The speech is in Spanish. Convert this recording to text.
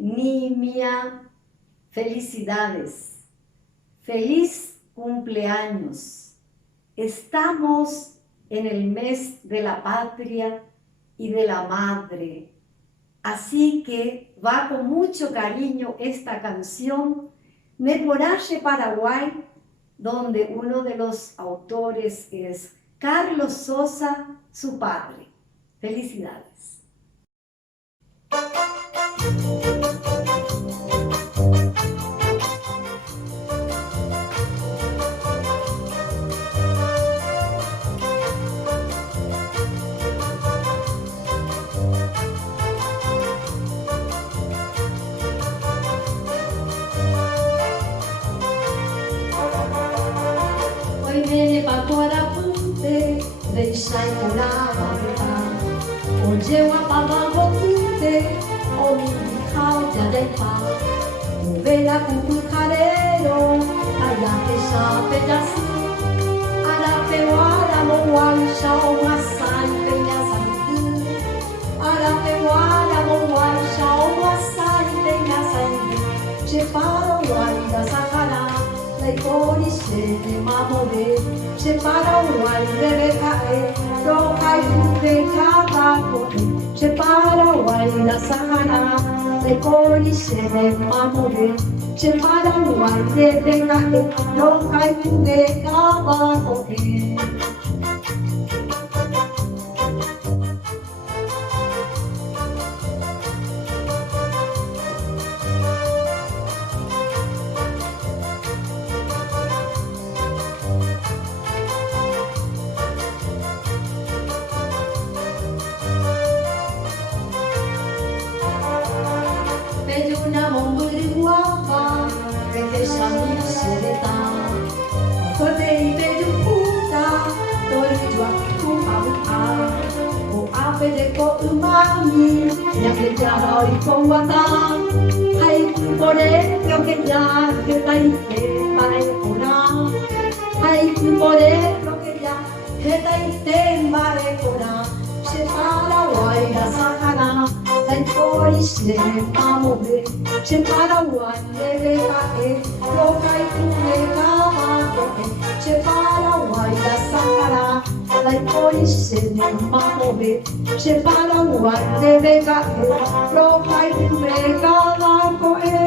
Nimia, felicidades. Feliz cumpleaños. Estamos en el mes de la patria y de la madre. Así que va con mucho cariño esta canción, Neporache, Paraguay, donde uno de los autores es Carlos Sosa, su padre. Felicidades. Hoy viene Paco Arapunte, deixai curava Oye guapaba botute, o mi hija ya de pa. Movela cucucarero, allá que ya pedazo. Ara peguara moan shao masai peña santu. Ara peguara moan shao masai peña santu. Che paro guarda sakara. Lai kori shene mamore, che para uai rebecae, do kai kuke kabakoe, che para uai da sahara, lai kori shene mamore, che para uai rebecae, do kai kuke kabakoe. Una momburi guapa, que ya mi sereta. Corre y pedu puta, tori juaku pauta. O ape de ko umami, ya que ya hoy con wata. Hai pore yo que ya que tai te mai pura. Hai pore yo que ya que tai te mai pura. Se para guay la sakana. Lai kori shene mamore, che para uai rebecae, do kai kuke kabakoe, che para uai da sakara. Lai kori shene mamore, che para uai rebecae, do kai kuke kabakoe.